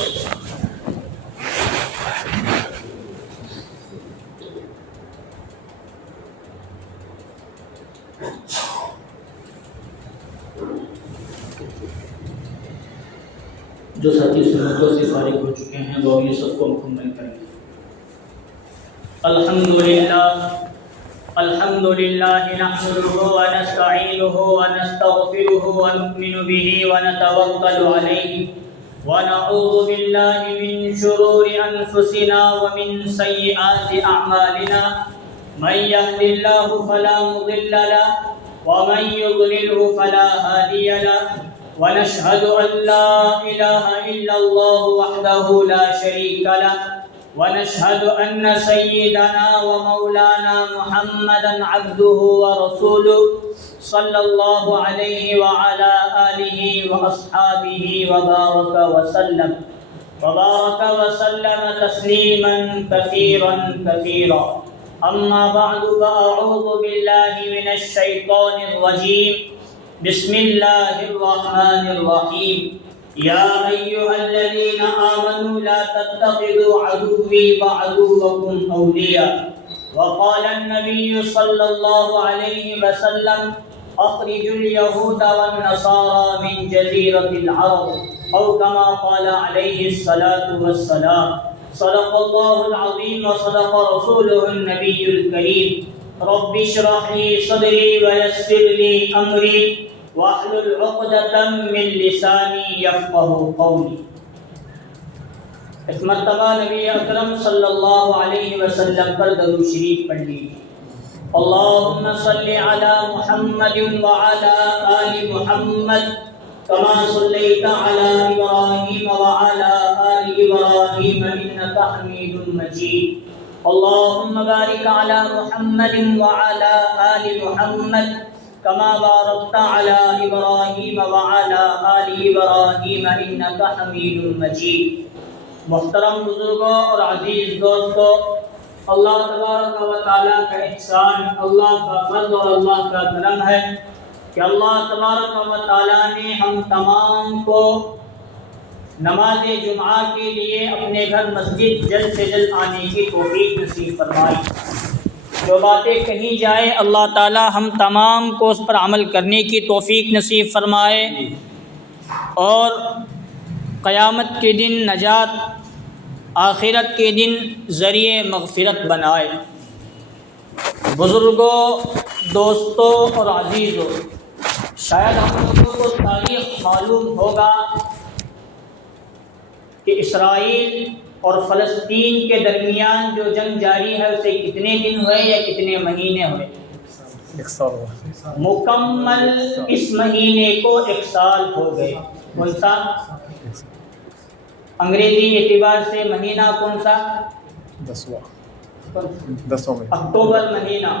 جو ساتھی سنتوں سے فارغ ہو چکے ہیں وہ یہ سب کو مکمل کریں. الحمدللہ نحمده ونستعینه ونستغفره ونؤمن به ونتوکل علیہ ونعوذ باللہ من شرور انفسنا ومن سیئات اعمالنا من يهد الله فلا مضل له ومن يضلله فلا هادي له ونشهد أن لا إله إلا الله وحده لا شريك له ونشهد أن سيدنا ومولانا محمدا عبده ورسوله صلى الله عليه وعلى آله وأصحابه وبارك وسلم تسليما كثيرا كثيرا. أما بعد فأعوذ بالله من الشيطان الرجيم. بسم الله الرحمن الرحيم. يا أيها الذين آمنوا لا تتخذوا عدوي وعدوكم أولياء. وقال النبي صلى الله عليه وسلم أخرجوا اليهود والنصارى من جزيرة العرب أو كما قال عليه الصلاة والسلام. صدق الله العظيم وصدق رسوله النبي الكريم. رب اشرح لي صدري ويسر لي أمري واحلل عقدة من لسانی یفقهوا قولی. ایک مرتبہ نبی اکرم صلی اللہ علیہ وسلم پر درود شریف پڑھ لیجیے. اللہم صل علی محمد وعلی آل محمد کما صلیت علی ابراہیم وعلی آل ابراہیم انک حمید مجید. اللہم بارک علی محمد وعلی آل محمد کما بارکت علی ابراہیم وعلی آل ابراہیم انک حمید مجید. محترم بزرگوں اور عزیز دوستوں، اللہ تبارک و تعالیٰ کا احسان، اللہ کا فضل اور اللہ کا کرم ہے کہ اللہ تبارک و تعالیٰ نے ہم تمام کو نماز جمعہ کے لیے اپنے گھر مسجد جلد سے جلد آنے کی توفیق نصیب فرمائی. جو باتیں کہی جائے اللہ تعالی ہم تمام کو اس پر عمل کرنے کی توفیق نصیب فرمائے اور قیامت کے دن نجات، آخرت کے دن ذریعہ مغفرت بنائے. بزرگوں، دوستوں اور عزیزوں، شاید ہم لوگوں کو تاریخ معلوم ہوگا کہ اسرائیل اور فلسطین کے درمیان جو جنگ جاری ہے اسے کتنے دن ہوئے یا کتنے مہینے ہوئے؟ 1 سال ہوا. مکمل اس مہینے کو 1 سال ہو گئے. کون سا؟ انگریزی اعتبار سے مہینہ کون سا؟ 10واں میں اکتوبر مہینہ.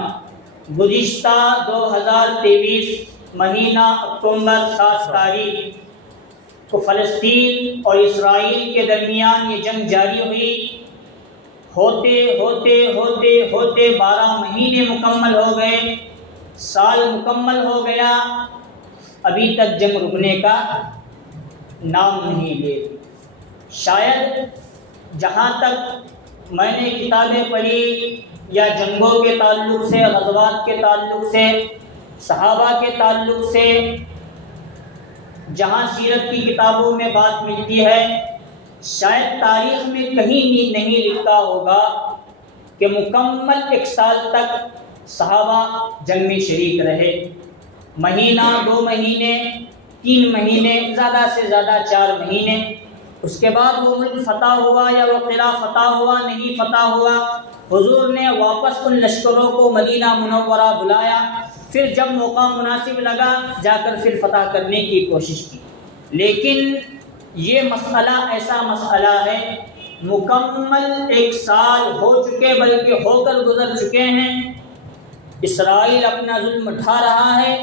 گزشتہ 2023 مہینہ اکتوبر 7 تاریخ کو فلسطین اور اسرائیل کے درمیان یہ جنگ جاری ہوئی. ہوتے ہوتے ہوتے ہوتے 12 مہینے مکمل ہو گئے، سال مکمل ہو گیا، ابھی تک جنگ رکنے کا نام نہیں لے. شاید جہاں تک میں نے کتابیں پڑھی یا جنگوں کے تعلق سے، غزوات کے تعلق سے، صحابہ کے تعلق سے جہاں سیرت کی کتابوں میں بات ملتی ہے، شاید تاریخ میں کہیں نہیں لکھا ہوگا کہ مکمل 1 سال تک صحابہ جنگ میں شریک رہے. مہینہ، 2 مہینے، 3 مہینے، زیادہ سے زیادہ 4 مہینے. اس کے بعد وہ ملک فتح ہوا یا وہ قلعہ فتح ہوا، نہیں فتح ہوا. حضور نے واپس ان لشکروں کو مدینہ منورہ بلایا. پھر جب موقع مناسب لگا جا کر پھر فتح کرنے کی کوشش کی. لیکن یہ مسئلہ ایسا مسئلہ ہے، مکمل 1 سال ہو چکے، بلکہ ہو کر گزر چکے ہیں. اسرائیل اپنا ظلم اٹھا رہا ہے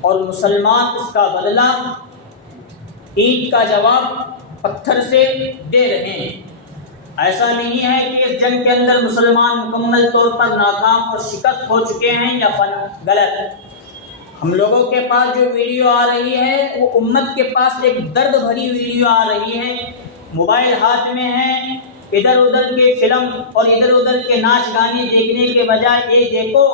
اور مسلمان اس کا بدلہ اینٹ کا جواب پتھر سے دے رہے ہیں. ایسا نہیں ہے کہ اس جنگ کے اندر مسلمان مکمل طور پر ناکام اور شکست ہو چکے ہیں یا غلط. ہم لوگوں کے پاس جو ویڈیو آ رہی ہے وہ امت کے پاس ایک درد بھری ویڈیو آ رہی ہے موبائل ہاتھ میں ہیں، ادھر ادھر کے فلم اور ادھر ادھر کے ناچ گانے دیکھنے کے بجائے یہ دیکھو،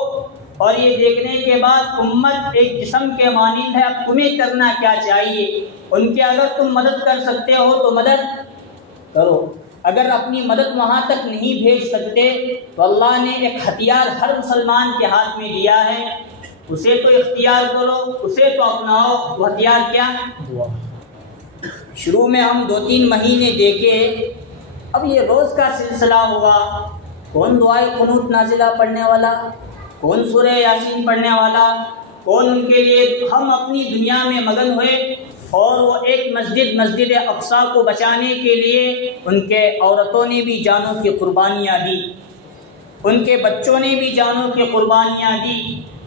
اور یہ دیکھنے کے بعد امت ایک جسم کے مانند ہے، اب تمہیں کرنا کیا چاہیے؟ ان کی اگر تم مدد کر سکتے ہو تو مدد کرو، اگر اپنی مدد وہاں تک نہیں بھیج سکتے تو اللہ نے ایک ہتھیار ہر مسلمان کے ہاتھ میں دیا ہے، اسے تو اختیار کرو، اسے تو اپناؤ۔ وہ ہتھیار کیا؟ دعا۔ شروع میں ہم 2-3 مہینے دیکھے، اب یہ روز کا سلسلہ ہوا، کون دعائے قنوت نازلہ پڑھنے والا، کون سورہ یاسین پڑھنے والا، کون ان کے لیے، ہم اپنی دنیا میں مگن ہوئے، اور وہ ایک مسجد اقصیٰ کو بچانے کے لیے ان کے عورتوں نے بھی جانوں کی قربانیاں دی، ان کے بچوں نے بھی جانوں کی قربانیاں دی،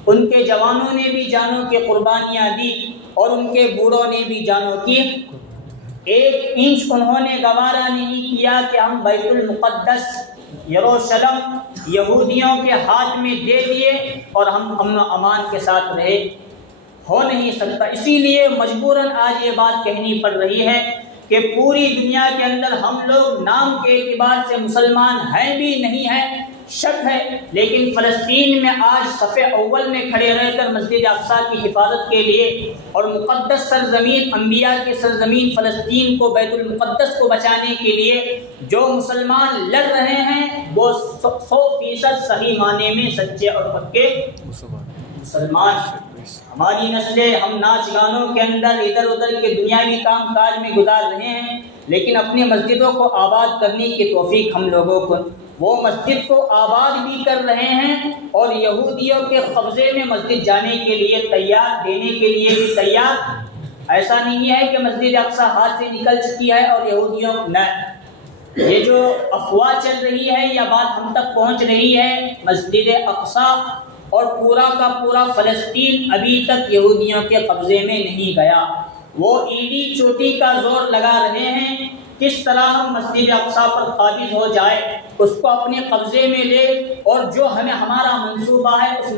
ان کے جوانوں نے بھی جانوں کی قربانیاں دی، اور ان کے بوڑھوں نے بھی جانوں کی۔ 1 انچ انہوں نے گوارا نہیں کیا کہ ہم بیت المقدس یروشلم یہودیوں کے ہاتھ میں دے دیے اور ہم امن و امان کے ساتھ رہے، ہو نہیں سکتا۔ اسی لیے مجبوراً آج یہ بات کہنی پڑ رہی ہے کہ پوری دنیا کے اندر ہم لوگ نام کے اعتبار سے مسلمان ہیں بھی نہیں ہیں، شک ہے، لیکن فلسطین میں آج صف اول میں کھڑے رہ کر مسجد اقصیٰ کی حفاظت کے لیے اور مقدس سرزمین، انبیاء کی سرزمین فلسطین کو، بیت المقدس کو بچانے کے لیے جو مسلمان لڑ رہے ہیں وہ 100% صحیح معنی میں سچے اور پکے مسلمان۔ ہماری نسلیں ہم ناچ گانوں کے اندر ادھر ادھر کے دنیاوی کام کاج میں گزار رہے ہیں، لیکن اپنی مسجدوں کو آباد کرنے کی توفیق ہم لوگوں کو، وہ مسجد کو آباد بھی کر رہے ہیں اور یہودیوں کے قبضے میں مسجد جانے کے لیے تیار، دینے کے لیے بھی تیار۔ ایسا نہیں ہے کہ مسجد اقصیٰ ہاتھ سے نکل چکی ہے اور یہودیوں نہ، یہ جو افواہ چل رہی ہے یا بات ہم تک پہنچ رہی ہے، مسجد اقصیٰ اور پورا کا پورا فلسطین ابھی تک یہودیوں کے قبضے میں نہیں گیا۔ وہ ایڑی چوٹی کا زور لگا رہے ہیں کس طرح ہم مسجد اقصیٰ پر قابض ہو جائے، اس کو اپنے قبضے میں لے، اور جو ہمارا منصوبہ ہے اس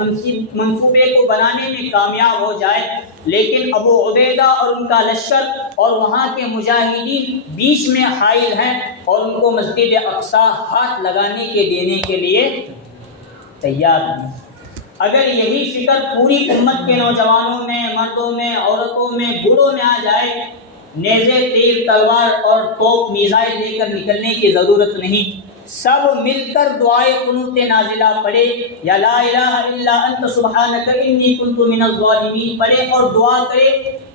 منصوبے کو بنانے میں کامیاب ہو جائے۔ لیکن ابو عبیدہ اور ان کا لشکر اور وہاں کے مجاہدین بیچ میں حائل ہیں اور ان کو مسجد اقصیٰ ہاتھ لگانے کے دینے کے لیے تیار نہیں۔ اگر یہی فکر پوری امت کے نوجوانوں میں، مردوں میں، عورتوں میں، بوڑھوں میں آ جائے، نیزے، تیر، تلوار اور توپ، میزائل لے کر نکلنے کی ضرورت نہیں، سب مل کر دعائے قنوت نازلہ پڑھے، یا لا الہ الا انت سبحانک انی کنت من الظالمین پڑھے اور دعا کرے،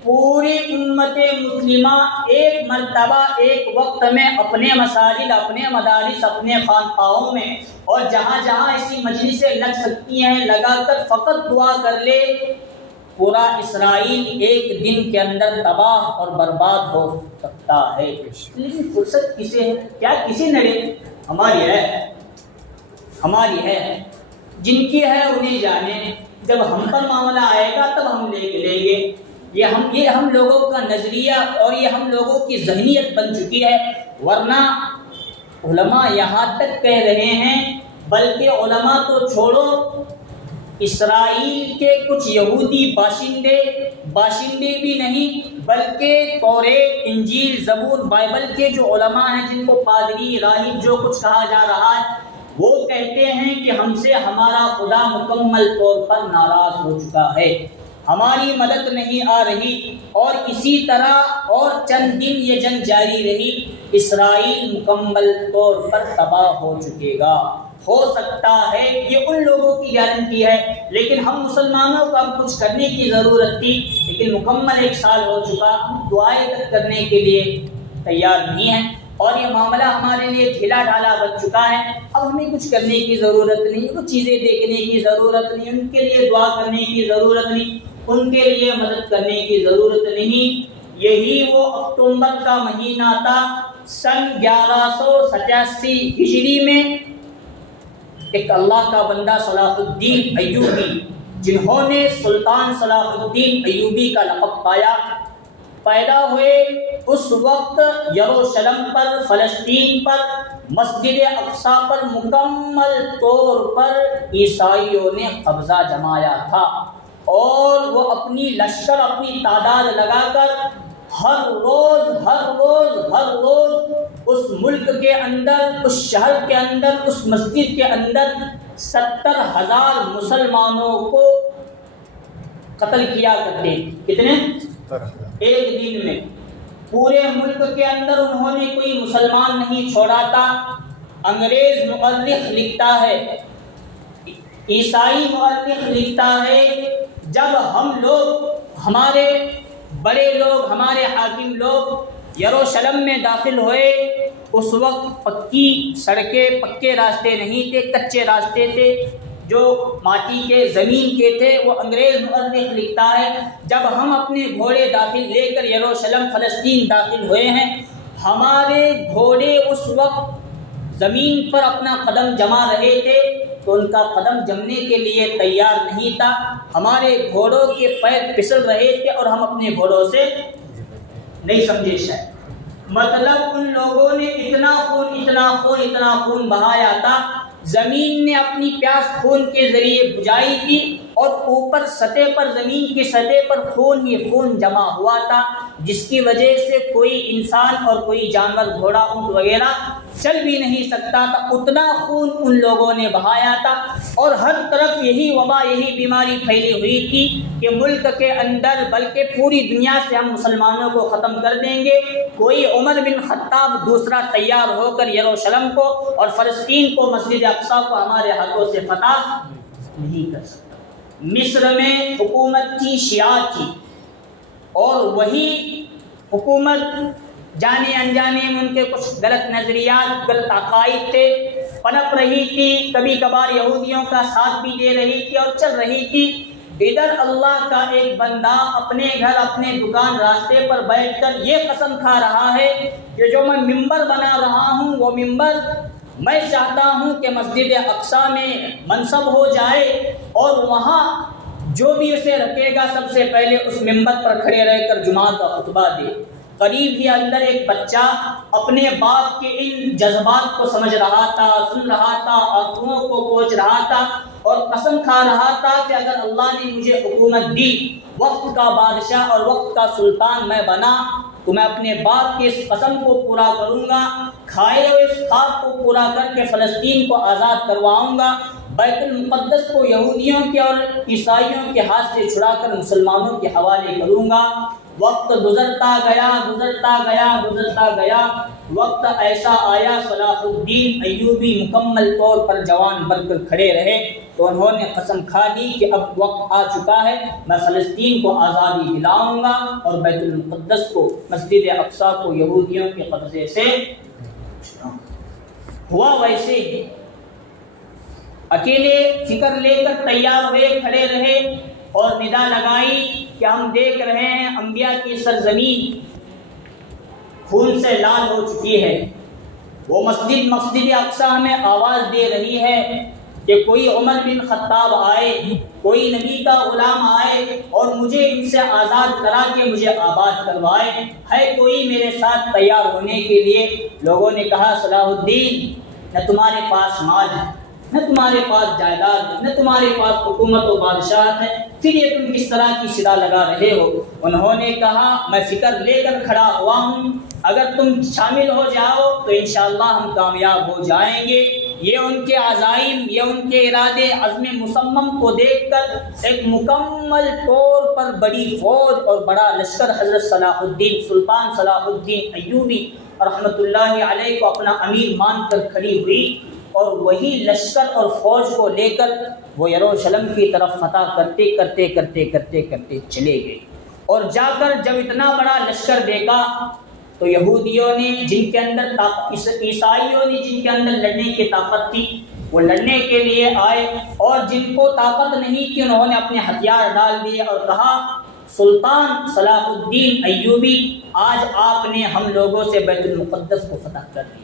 پوری امت مسلمہ ایک مرتبہ ایک وقت میں اپنے مساجد، اپنے مدارس، اپنے خانقاہوں میں اور جہاں جہاں ایسی مجلسیں لگ سکتی ہیں لگا کر فقط دعا کر لے، پورا اسرائیل ایک دن کے اندر تباہ اور برباد ہو سکتا ہے۔ لیکن فرصت کسے ہے؟ کیا کسی نڑے؟ ہماری ہے، ہماری ہے، جن کی ہے انہیں جانے، جب ہم پر معاملہ آئے گا تب ہم لے کے لیں گے۔ یہ ہم لوگوں کا نظریہ اور یہ ہم لوگوں کی ذہنیت بن چکی ہے، ورنہ علماء یہاں تک کہہ رہے ہیں، بلکہ علماء تو چھوڑو، اسرائیل کے کچھ یہودی باشندے بھی نہیں، بلکہ توریت، انجیل، زبور، بائبل کے جو علماء ہیں جن کو پادری، راہب جو کچھ کہا جا رہا ہے، وہ کہتے ہیں کہ ہم سے ہمارا خدا مکمل طور پر ناراض ہو چکا ہے، ہماری مدد نہیں آ رہی، اور اسی طرح اور چند دن یہ جنگ جاری رہی، اسرائیل مکمل طور پر تباہ ہو چکے گا۔ ہو سکتا ہے یہ ان لوگوں کی گارنٹی ہے، لیکن ہم مسلمانوں کو اب کچھ کرنے کی ضرورت تھی، لیکن مکمل 1 سال ہو چکا، ہم دعائیں تک کرنے کے لیے تیار نہیں ہیں، اور یہ معاملہ ہمارے لیے ڈھیلا ڈھالا بن چکا ہے۔ اب ہمیں کچھ کرنے کی ضرورت نہیں، وہ چیزیں دیکھنے کی ضرورت نہیں، ان کے لیے دعا کرنے کی ضرورت نہیں، ان کے لیے مدد کرنے کی ضرورت نہیں۔ یہی وہ اکتوبر کا مہینہ تھا سن 1187 ہجری میں، ایک اللہ کا بندہ صلاح الدین ایوبی، جنہوں نے سلطان صلاح الدین ایوبی کا لقب پایا، پیدا ہوئے۔ اس وقت یروشلم پر، فلسطین پر، مسجد اقصیٰ پر مکمل طور پر عیسائیوں نے قبضہ جمایا تھا، اور وہ اپنی لشکر، اپنی تعداد لگا کر ہر روز اس ملک کے اندر، اس شہر کے اندر، اس مسجد کے اندر 70,000 مسلمانوں کو قتل کیا کرتے. کتنے؟ ایک دن میں پورے ملک کے اندر انہوں نے کوئی مسلمان نہیں چھوڑا تھا. انگریز مورخ لکھتا ہے، عیسائی مورخ لکھتا ہے، جب ہم لوگ، ہمارے بڑے لوگ، ہمارے حاکم لوگ یروشلم میں داخل ہوئے، اس وقت پکی سڑکیں، پکے راستے نہیں تھے، کچے راستے تھے جو ماٹی کے، زمین کے تھے. وہ انگریز مورخ لکھتا ہے جب ہم اپنے گھوڑے داخل لے کر یروشلم فلسطین داخل ہوئے ہیں، ہمارے گھوڑے اس وقت زمین پر اپنا قدم جما رہے تھے تو ان کا قدم جمنے کے لیے تیار نہیں تھا. ہمارے گھوڑوں کے پیر پھسل رہے تھے اور ہم اپنے گھوڑوں سے نہیں سمجھے شاید. مطلب ان لوگوں نے اتنا خون بہایا تھا، زمین نے اپنی پیاس خون کے ذریعے بجھائی تھی اور اوپر سطح پر، زمین کی سطح پر خون ہی خون جمع ہوا تھا، جس کی وجہ سے کوئی انسان اور کوئی جانور، گھوڑا، اونٹ وغیرہ چل بھی نہیں سکتا تھا. اتنا خون ان لوگوں نے بہایا تھا اور ہر طرف یہی وبا، یہی بیماری پھیلی ہوئی تھی کہ ملک کے اندر بلکہ پوری دنیا سے ہم مسلمانوں کو ختم کر دیں گے. کوئی عمر بن خطاب دوسرا تیار ہو کر یروشلم کو اور فلسطین کو، مسجد اقصیٰ کو ہمارے ہاتھوں سے فتح نہیں کر سکتا. مصر میں حکومت تھی شیعہ کی، اور وہی حکومت جانے انجانے میں ان کے کچھ غلط نظریات، غلط عقائد تھے، پنپ رہی تھی. کبھی کبھار یہودیوں کا ساتھ بھی دے رہی تھی اور چل رہی تھی. ادھر اللہ کا ایک بندہ اپنے گھر، اپنے دکان، راستے پر بیٹھ کر یہ قسم کھا رہا ہے کہ جو میں ممبر بنا رہا ہوں وہ ممبر میں چاہتا ہوں کہ مسجد اقصیٰ میں منصب ہو جائے اور وہاں جو بھی اسے رکھے گا سب سے پہلے اس ممبر پر کھڑے رہ کر جمعہ کا خطبہ دے. قریب ہی اندر ایک بچہ اپنے باپ کے ان جذبات کو سمجھ رہا تھا، سن رہا تھا، آنسوؤں کو پوچھ رہا تھا اور قسم کھا رہا تھا کہ اگر اللہ نے مجھے حکومت دی، وقت کا بادشاہ اور وقت کا سلطان میں بنا، تو میں اپنے باپ کی اس قسم کو پورا کروں گا، کھائے ہوئے اس خواب کو پورا کر کے فلسطین کو آزاد کرواؤں گا، بیت المقدس کو یہودیوں کے اور عیسائیوں کے ہاتھ سے چھڑا کر مسلمانوں کے حوالے کروں گا. وقت گزرتا گیا، وقت ایسا آیا صلاح الدین ایوبی مکمل طور پر جوان بن کر کھڑے رہے تو انہوں نے قسم کھا دی کہ اب وقت آ چکا ہے، میں فلسطین کو آزادی دلاؤں گا اور بیت المقدس کو، مسجد اقصیٰ کو یہودیوں کے قبضے سے چھڑاؤں گا. ہوا ویسے ہی، اکیلے فکر لے کر تیار ہوئے، کھڑے رہے اور ندا لگائی کہ ہم دیکھ رہے ہیں انبیاء کی سرزمین خون سے لال ہو چکی ہے. وہ مسجد اقصیٰ میں آواز دے رہی ہے کہ کوئی عمر بن خطاب آئے، کوئی نبی کا غلام آئے اور مجھے ان سے آزاد کرا کے مجھے آباد کروائے. ہے کوئی میرے ساتھ تیار ہونے کے لیے؟ لوگوں نے کہا صلاح الدین، نہ تمہارے پاس مال ہے، نہ تمہارے پاس جائیداد ہے، نہ تمہارے پاس حکومت و بادشاہت ہے، پھر یہ تم کس طرح کی صدا لگا رہے ہو؟ انہوں نے کہا میں فکر لے کر کھڑا ہوا ہوں، اگر تم شامل ہو جاؤ تو انشاءاللہ ہم کامیاب ہو جائیں گے. یہ ان کے عزائم، یہ ان کے ارادے، عزم مصمم کو دیکھ کر ایک مکمل طور پر بڑی فوج اور بڑا لشکر حضرت صلاح الدین، سلطان صلاح الدین ایوبی رحمۃ اللہ علیہ کو اپنا امیر مان کر کھڑی ہوئی اور وہی لشکر اور فوج کو لے کر وہ یروشلم کی طرف فتح کرتے چلے گئے. اور جا کر جب اتنا بڑا لشکر دیکھا تو یہودیوں نے، جن کے اندر عیسائیوں نے جن کے اندر لڑنے کی طاقت تھی، وہ لڑنے کے لیے آئے، اور جن کو طاقت نہیں تھی انہوں نے اپنے ہتھیار ڈال دیے اور کہا سلطان صلاح الدین ایوبی، آج آپ نے ہم لوگوں سے بیت المقدس کو فتح کر دیا.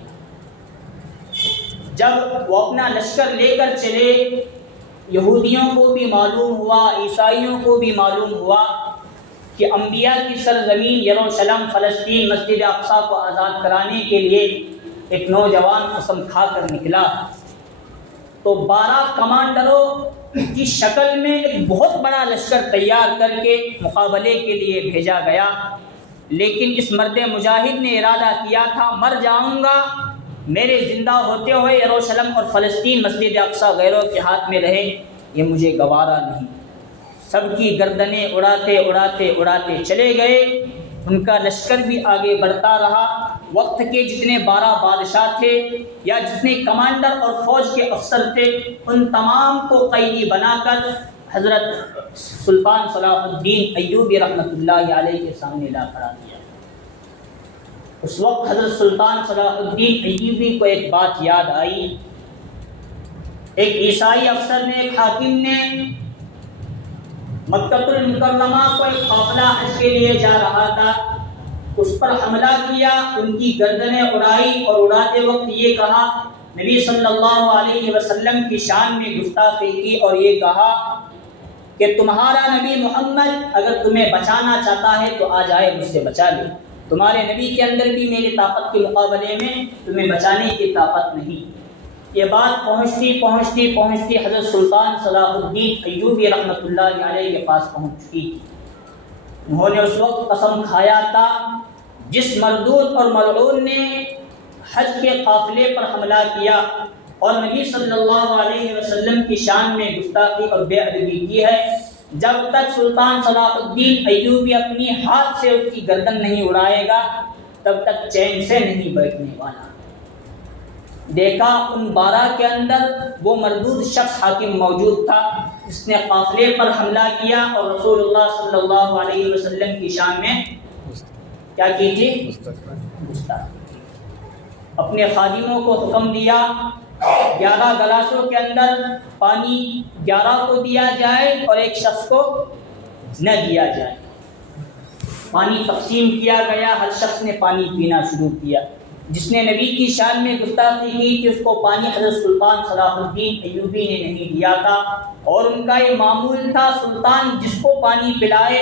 جب وہ اپنا لشکر لے کر چلے، یہودیوں کو بھی معلوم ہوا، عیسائیوں کو بھی معلوم ہوا کہ انبیاء کی سرزمین یروشلم، فلسطین، مسجد اقصیٰ کو آزاد کرانے کے لیے ایک نوجوان قسم کھا کر نکلا. تو 12 کمانڈروں کی شکل میں ایک بہت بڑا لشکر تیار کر کے مقابلے کے لیے بھیجا گیا. لیکن اس مرد مجاہد نے ارادہ کیا تھا مر جاؤں گا، میرے زندہ ہوتے ہوئے یروشلم اور فلسطین مسجد اقصیٰ غیروں کے ہاتھ میں رہے، یہ مجھے گوارا نہیں۔ سب کی گردنیں اڑاتے اڑاتے اڑاتے چلے گئے، ان کا لشکر بھی آگے بڑھتا رہا۔ وقت کے جتنے 12 بادشاہ تھے یا جتنے کمانڈر اور فوج کے افسر تھے، ان تمام کو قیدی بنا کر حضرت سلطان صلاح الدین ایوبی رحمۃ اللہ علیہ کے سامنے لا کھڑا کیا۔ اس وقت حضرت سلطان صلاح الدین ایوبی کو ایک بات یاد آئی۔ ایک عیسائی افسر نے، ایک حاکم نے مکہ المکرمہ کو ایک قافلہ حج کے لیے جا رہا تھا، اس پر حملہ کیا، ان کی گردنیں اڑائی اور اڑاتے وقت یہ کہا، نبی صلی اللہ علیہ وسلم کی شان میں گستاخی کی اور یہ کہا کہ تمہارا نبی محمد اگر تمہیں بچانا چاہتا ہے تو آ جائے مجھ سے بچا لے، تمہارے نبی کے اندر بھی میری طاقت کے مقابلے میں تمہیں بچانے کی طاقت نہیں۔ یہ بات پہنچتی پہنچتی پہنچتی حضرت سلطان صلاح الدین ایوبی رحمۃ اللہ علیہ کے پاس پہنچ چکی۔ انہوں نے اس وقت قسم کھایا تھا، جس مردود اور ملعون نے حج کے قافلے پر حملہ کیا اور نبی صلی اللہ علیہ وسلم کی شان میں گستاخی اور بے ادبی کی ہے، جب تک سلطان صلاح الدین ایوبی اپنی ہاتھ سے اس کی گردن نہیں اڑائے گا تب تک چین سے نہیں بیٹھنے والا۔ دیکھا ان 12 کے اندر وہ مردود شخص حاکم موجود تھا جس نے قافلے پر حملہ کیا اور رسول اللہ صلی اللہ علیہ وسلم کی شان میں کیا کی تھی؟ گستاخی۔ اپنے خادموں کو حکم دیا 11 گلاسوں کے اندر پانی 11 کو دیا جائے اور ایک شخص کو نہ دیا جائے۔ پانی تقسیم کیا گیا، ہر شخص نے پانی پینا شروع کیا۔ جس نے نبی کی شان میں گستاخی کی تھی اس کو پانی حضرت سلطان صلاح الدین ایوبی نے نہیں دیا تھا، اور ان کا یہ معمول تھا سلطان جس کو پانی پلائے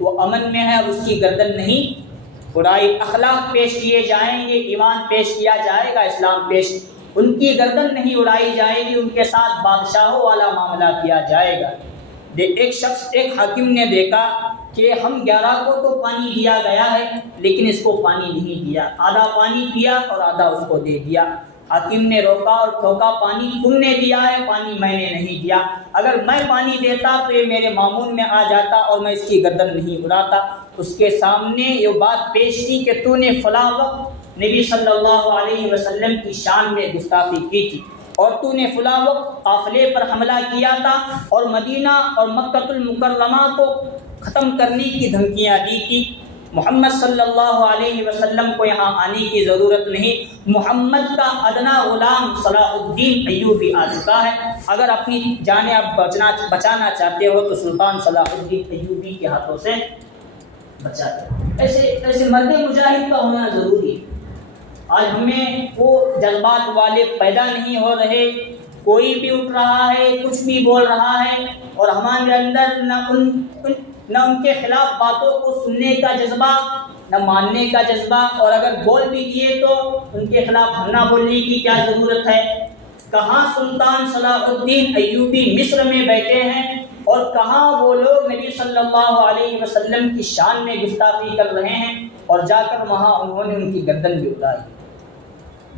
وہ امن میں ہے، اس کی گردن نہیں اڑائی۔ اخلاق پیش کیے جائیں گے، ایمان پیش کیا جائے گا، اسلام پیش، ان کی گردن نہیں اڑائی جائے گی، ان کے ساتھ بادشاہوں والا معاملہ کیا جائے گا۔ ایک حاکم نے دیکھا کہ ہم 11 کو تو پانی دیا گیا ہے لیکن اس کو پانی نہیں دیا، آدھا پانی پیا اور آدھا اس کو دے دیا۔ حاکم نے روکا اور ٹھوکا، پانی تم نے دیا ہے، پانی میں نے نہیں دیا، اگر میں پانی دیتا تو یہ میرے معمول میں آ جاتا اور میں اس کی گردن نہیں اڑاتا۔ اس کے سامنے یہ بات پیش کی کہ تو نے فلاں وقت نبی صلی اللہ علیہ وسلم کی شان میں گستاخی کی تھی، اور تو نے فلاں وقت قافلے پر حملہ کیا تھا اور مدینہ اور مکہ المکرمہ کو ختم کرنے کی دھمکیاں دی تھی۔ محمد صلی اللہ علیہ وسلم کو یہاں آنے کی ضرورت نہیں، محمد کا ادنا غلام صلاح الدین ایوبی آ چکا ہے، اگر اپنی جانیں آپ بچانا چاہتے ہو تو سلطان صلاح الدین ایوبی کے ہاتھوں سے بچا دو۔ ایسے مرد مجاہد کا ہونا ضروری ہے۔ آج ہمیں وہ جذبات والے پیدا نہیں ہو رہے، کوئی بھی اٹھ رہا ہے، کچھ بھی بول رہا ہے، اور ہمارے اندر نہ ان کے خلاف باتوں کو سننے کا جذبہ، نہ ماننے کا جذبہ، اور اگر بول بھی دیے تو ان کے خلاف ہم بولنے کی کیا ضرورت ہے۔ کہاں سلطان صلاح الدین ایوبی مصر میں بیٹھے ہیں اور کہاں وہ لوگ نبی صلی اللہ علیہ وسلم کی شان میں گستاخی کر رہے ہیں، اور جا کر وہاں انہوں نے ان کی گردن بھی اڑائی۔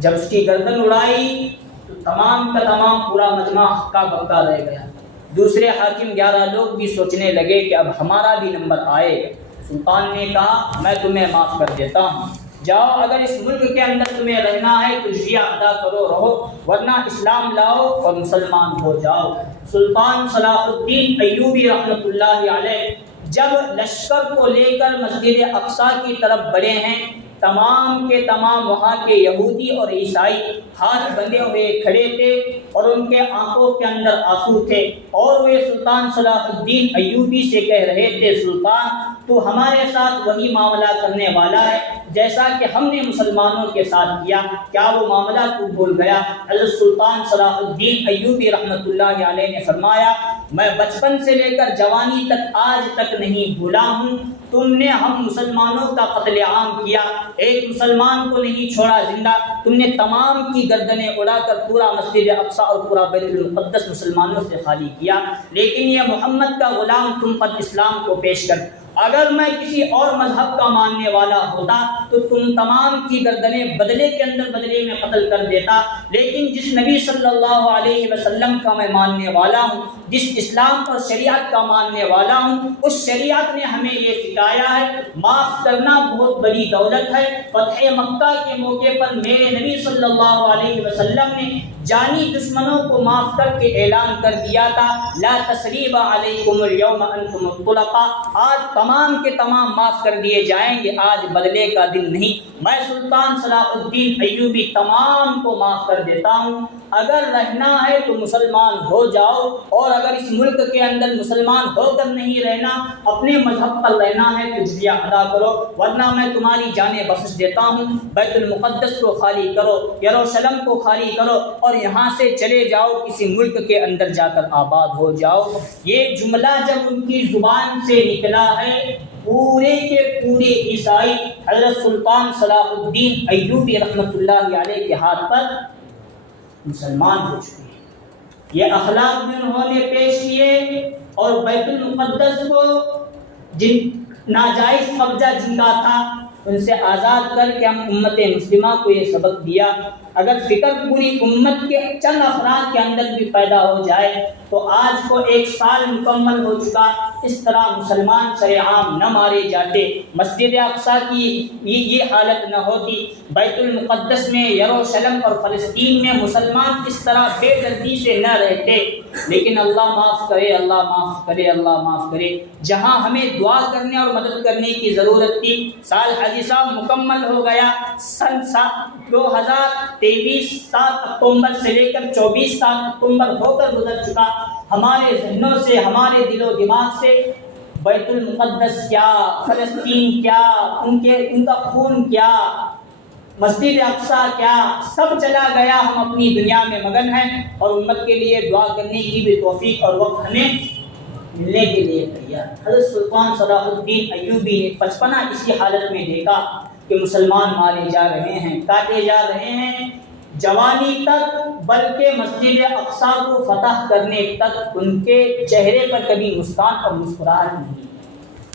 جب اس کی گردن اڑائی تو تمام کا تمام پورا مجمع ہکا بکا رہ گیا۔ دوسرے حاکم 11 لوگ بھی سوچنے لگے کہ اب ہمارا بھی نمبر آئے گا۔ سلطان نے کہا میں تمہیں معاف کر دیتا ہوں، جاؤ، اگر اس ملک کے اندر تمہیں رہنا ہے تو جزیہ ادا کرو، رہو، ورنہ اسلام لاؤ اور مسلمان ہو جاؤ۔ سلطان صلاح الدین ایوبی رحمۃ اللہ علیہ جب لشکر کو لے کر مسجد اقصیٰ کی طرف بڑھے ہیں، تمام کے تمام وہاں کے یہودی اور عیسائی ہاتھ بندھے ہوئے کھڑے تھے اور ان کے آنکھوں کے اندر آنسو تھے، اور وہ سلطان صلاح الدین ایوبی سے کہہ رہے تھے، سلطان تو ہمارے ساتھ وہی معاملہ کرنے والا ہے جیسا کہ ہم نے مسلمانوں کے ساتھ کیا، کیا وہ معاملہ تو بھول گیا؟ حضرت سلطان صلاح الدین ایوبی رحمۃ اللہ علیہ نے فرمایا، میں بچپن سے لے کر جوانی تک آج تک نہیں بھولا ہوں، تم نے ہم مسلمانوں کا قتل عام کیا، ایک مسلمان کو نہیں چھوڑا زندہ، تم نے تمام کی گردنیں اڑا کر پورا مسجد اقصیٰ اور پورا بیت المقدس مسلمانوں سے خالی کیا، لیکن یہ محمد کا غلام تم پر اسلام کو پیش کر اگر میں کسی اور مذہب کا ماننے والا ہوتا تو تم تمام کی گردنیں بدلے کے اندر بدلے میں قتل کر دیتا، لیکن جس نبی صلی اللہ علیہ وسلم کا میں ماننے والا ہوں، جس اسلام اور شریعت کا ماننے والا ہوں، اس شریعت نے ہمیں یہ سکھایا ہے معاف کرنا بہت بڑی دولت ہے۔ فتح مکہ کے موقع پر میرے نبی صلی اللہ علیہ وسلم نے جانی دشمنوں کو معاف کر کے اعلان کر دیا تھا، لا تثریب علیکم اليوم انتم الطلقاء، آج تمام کے تمام معاف کر دیے جائیں گے، آج بدلے کا دن نہیں۔ میں سلطان صلاح الدین ایوبی تمام کو معاف کر دیتا ہوں، اگر رہنا ہے تو مسلمان ہو جاؤ، اور اگر اس ملک کے اندر مسلمان ہو کر نہیں رہنا، اپنے مذہب پر رہنا ہے تو جزیہ ادا کرو، ورنہ میں تمہاری جانیں بخش دیتا ہوں۔ بیت المقدس کو خالی کرو، یروشلم کو خالی کرو، اور یہاں سے چلے جاؤ، کسی ملک کے اندر جا کر آباد ہو جاؤ۔ یہ جملہ جب ان کی زبان سے نکلا ہے، پورے کے پورے عیسائی حضرت سلطان صلاح الدین ایوبی رحمۃ اللہ علیہ کے ہاتھ پر مسلمان ہو چکے ہیں۔ یہ اخلاق بھی انہوں نے پیش کیے، اور بیت المقدس کو جن ناجائز قبضہ جن کا تھا ان سے آزاد کر کے ہم امت مسلمہ کو یہ سبق دیا، اگر فکر پوری امت کے چند افراد کے اندر بھی پیدا ہو جائے تو آج کو 1 سال مکمل ہو چکا، اس طرح مسلمان سر عام نہ مارے جاتے، مسجد اقصیٰ کی یہ حالت نہ ہوتی، بیت المقدس میں، یروشلم اور فلسطین میں مسلمان اس طرح بے دردی سے نہ رہتے۔ لیکن اللہ معاف کرے، اللہ معاف کرے، اللہ معاف کرے، جہاں ہمیں دعا کرنے اور مدد کرنے کی ضرورت تھی، سال حاجی صاحب مکمل ہو گیا، سن 2023 7 اکتوبر سے لے کر 24 7 اکتوبر ہو کر گزر چکا، ہمارے ذہنوں سے، ہمارے دل و دماغ سے بیت المقدس کیا، فلسطین کیا، ان کا خون کیا، مسجد اقصیٰ کیا، سب چلا گیا، ہم اپنی دنیا میں مگن ہیں، اور امت کے لیے دعا کرنے کی بھی توفیق اور وقت ہمیں ملنے کے لیے تیار۔ حضرت سلطان صلاح الدین ایوبی نے 55 اسی حالت میں دیکھا کہ مسلمان مارے جا رہے ہیں، کاٹے جا رہے ہیں، جوانی تک، بلکہ مسجد اقصیٰ کو فتح کرنے تک ان کے چہرے پر کبھی مسکان اور مسکراہٹ نہیں۔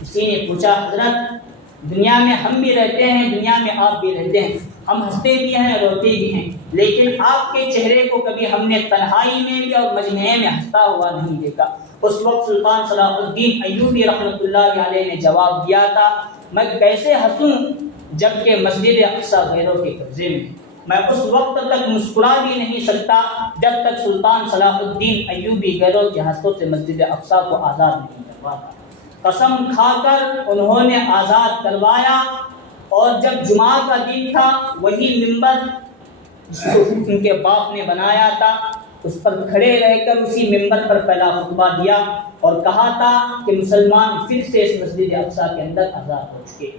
کسی نے پوچھا حضرت دنیا میں ہم بھی رہتے ہیں، دنیا میں آپ بھی رہتے ہیں، ہم ہنستے بھی ہیں، روتے بھی ہیں، لیکن آپ کے چہرے کو کبھی ہم نے تنہائی میں بھی اور مجمع میں ہنستا ہوا نہیں دیکھا۔ اس وقت سلطان صلاح الدین ایوبی رحمۃ اللہ علیہ نے جواب دیا تھا، میں کیسے ہنسوں جبکہ مسجد اقصیٰ غیروں کے قبضے میں، میں اس وقت تک مسکرا بھی نہیں سکتا جب تک سلطان صلاح الدین ایوبی غیروں کے ہاتھوں سے مسجد اقصیٰ کو آزاد نہیں کرواتا۔ قسم کھا کر انہوں نے آزاد کروایا، اور جب جمعہ کا دن تھا، وہی ممبر جس کو ان کے باپ نے بنایا تھا، اس پر کھڑے رہ کر اسی ممبر پر پہلا خطبہ دیا اور کہا تھا کہ مسلمان پھر سے اس مسجد اقصیٰ کے اندر آزاد ہو چکے،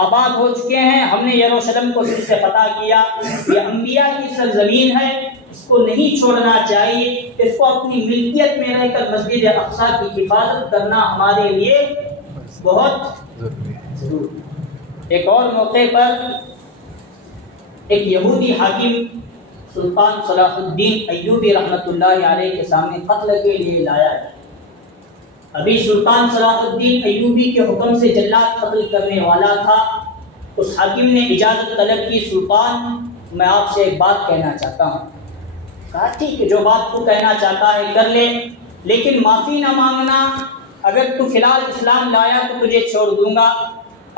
آباد ہو چکے ہیں، ہم نے یروشلم کو پھر سے فتح کیا، یہ انبیاء کی سرزمین ہے، اس کو نہیں چھوڑنا چاہیے، اس کو اپنی ملکیت میں رہ کر مسجد اقصیٰ کی حفاظت کرنا ہمارے لیے بہت ضروری۔ ایک اور موقع پر ایک یہودی حاکم سلطان صلاح الدین ایوبی رحمۃ اللہ علیہ کے سامنے قتل کے لیے لایا ہے۔ ابھی سلطان صلاح الدین ایوبی کے حکم سے جلاد قتل کرنے والا تھا، اس حاکم نے اجازت طلب کی، سلطان میں آپ سے ایک بات کہنا چاہتا ہوں۔ کہا ٹھیک ہے، جو بات تو کہنا چاہتا ہے کر لے، لیکن معافی نہ مانگنا، اگر تو فی الحال اسلام لایا تو تجھے چھوڑ دوں گا،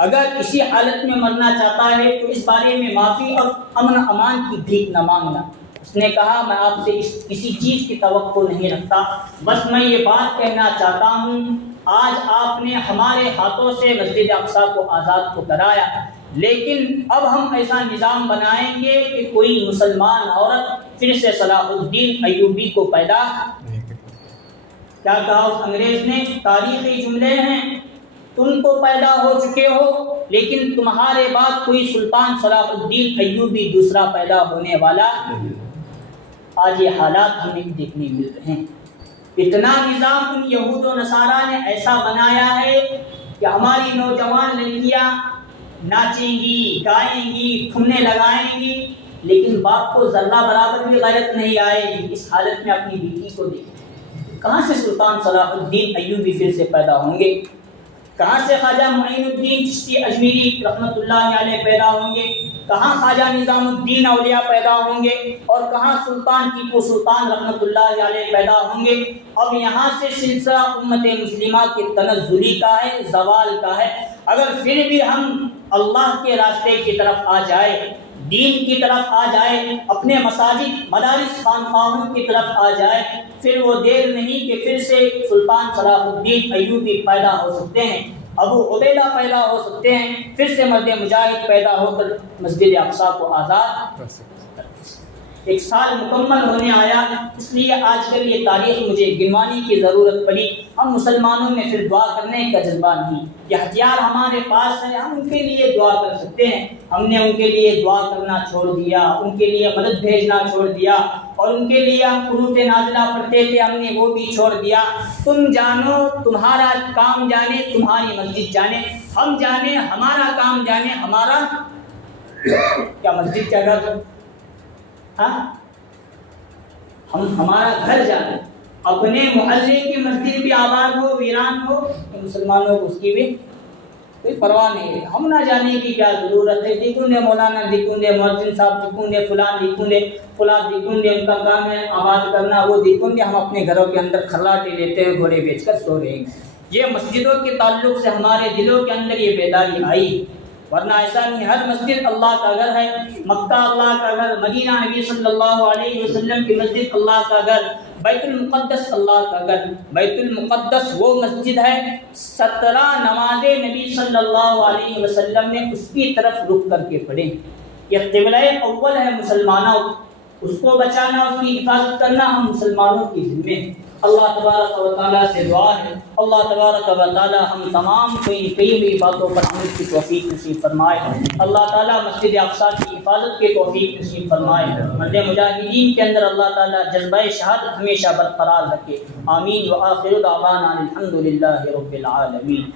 اگر اسی حالت میں مرنا چاہتا ہے تو اس بارے میں معافی اور امن امان کی بھیک نہ مانگنا۔ اس نے کہا میں آپ سے کسی چیز کی توقع نہیں رکھتا، بس میں یہ بات کہنا چاہتا ہوں، آج آپ نے ہمارے ہاتھوں سے مسجد اقصیٰ کو آزاد تو کرایا، لیکن اب ہم ایسا نظام بنائیں گے کہ کوئی مسلمان عورت پھر سے صلاح الدین ایوبی کو پیدا کیا کہا اس انگریز نے، تاریخی جملے ہیں، تم تو پیدا ہو چکے ہو لیکن تمہارے بعد کوئی سلطان صلاح الدین ایوبی دوسرا پیدا ہونے والا۔ آج یہ حالات ہمیں دیکھنے مل رہے ہیں، اتنا نظام ان یہود و نصارہ نے ایسا بنایا ہے کہ ہماری نوجوان لڑکیاں ناچیں گی، گائیں گی، ٹھمنے لگائیں گی، لیکن باپ کو ذرہ برابر بھی غیرت نہیں آئے گی۔ اس حالت میں اپنی بیٹی کو دیکھیں، کہاں سے سلطان صلاح الدین ایوبی پھر سے پیدا ہوں گے؟ کہاں سے خواجہ معین الدین چشتی اجمیری رحمۃ اللہ علیہ پیدا ہوں گے، کہاں خواجہ نظام الدین اولیاء پیدا ہوں گے، اور کہاں سلطان ٹیپو سلطان رحمۃ اللہ علیہ پیدا ہوں گے۔ اب یہاں سے سلسلہ امت مسلمہ کے تنزلی کا ہے، زوال کا ہے۔ اگر پھر بھی ہم اللہ کے راستے کی طرف آ جائے، دین کی طرف آ جائے، اپنے مساجد مدارس خانقاہوں کی طرف آ جائے، پھر وہ دیر نہیں کہ پھر سے سلطان صلاح الدین ایوبی پیدا ہو سکتے ہیں، ابو عبیدہ پیدا ہو سکتے ہیں، پھر سے مرد مجاہد پیدا ہو کر مسجد اقصی کو آزاد۔ ایک سال مکمل ہونے آیا، اس لیے آج کل یہ تاریخ مجھے گنوانے کی ضرورت پڑی۔ ہم مسلمانوں میں پھر دعا کرنے کا جذبہ نہیں، یہ ہتھیار ہمارے پاس ہے، ہم ان کے لیے دعا کر سکتے ہیں، ہم نے ان کے لیے دعا کرنا چھوڑ دیا، ان کے لیے مدد بھیجنا چھوڑ دیا، اور ان کے لیے ہم قنوت نازلہ پڑھتے تھے، ہم نے وہ بھی چھوڑ دیا۔ تم جانو، تمہارا کام جانے، تمہاری مسجد جانے، ہم جانے، ہمارا کام جانے، ہمارا کیا مسجد کیا گھر، ہاں ہم ہمارا گھر جانے، اپنے محلے کی مسجد بھی آباد ہو ویران ہو، مسلمانوں کو اس کی بھی کوئی پرواہ نہیں ہے۔ ہم نہ جانے کی کیا ضرورت ہے، دیکھوں نے مولانا، دیکھوں نے مؤذن صاحب، دیکھوں نے فلان، دیکھوں نے فلان، دیکھوں نے ان کا کام ہے آباد کرنا، وہ دیکھوں نے ہم اپنے گھروں کے اندر کھراٹے لیتے ہیں، گھوڑے بیچ کر سو رہے ہیں۔ یہ مسجدوں کے تعلق سے ہمارے دلوں کے اندر یہ بیداری آئی، ورنہ ایسا نہیں۔ ہر مسجد اللہ کا گھر ہے، مکہ اللہ کا گھر، مدینہ نبی صلی اللہ علیہ وسلم کی مسجد اللہ کا گھر، بیت المقدس اللہ کا گھر۔ بیت المقدس وہ مسجد ہے 17 نمازیں نبی صلی اللہ علیہ وسلم نے اس کی طرف رخ کر کے پڑھیں۔ یہ قبلہ اول ہے مسلمانوں، اس کو بچانا، اس کی حفاظت کرنا ہم مسلمانوں کی ذمہ ہے۔ اللہ تبارک و تعالیٰ سے دعا ہے، اللہ تبارک و تعالیٰ ہم تمام کئی ہوئی باتوں پر عمل کی توفیق نصیب فرمائے۔ اللہ تعالیٰ مسجد اقصی کی حفاظت کی توفیق نصیب فرمائے۔ مرد مجاہدین کے اندر اللہ تعالیٰ جذبہ شہادت ہمیشہ برقرار رکھے۔ آمین۔ وآخر دعوانا الحمد للہ رب العالمین۔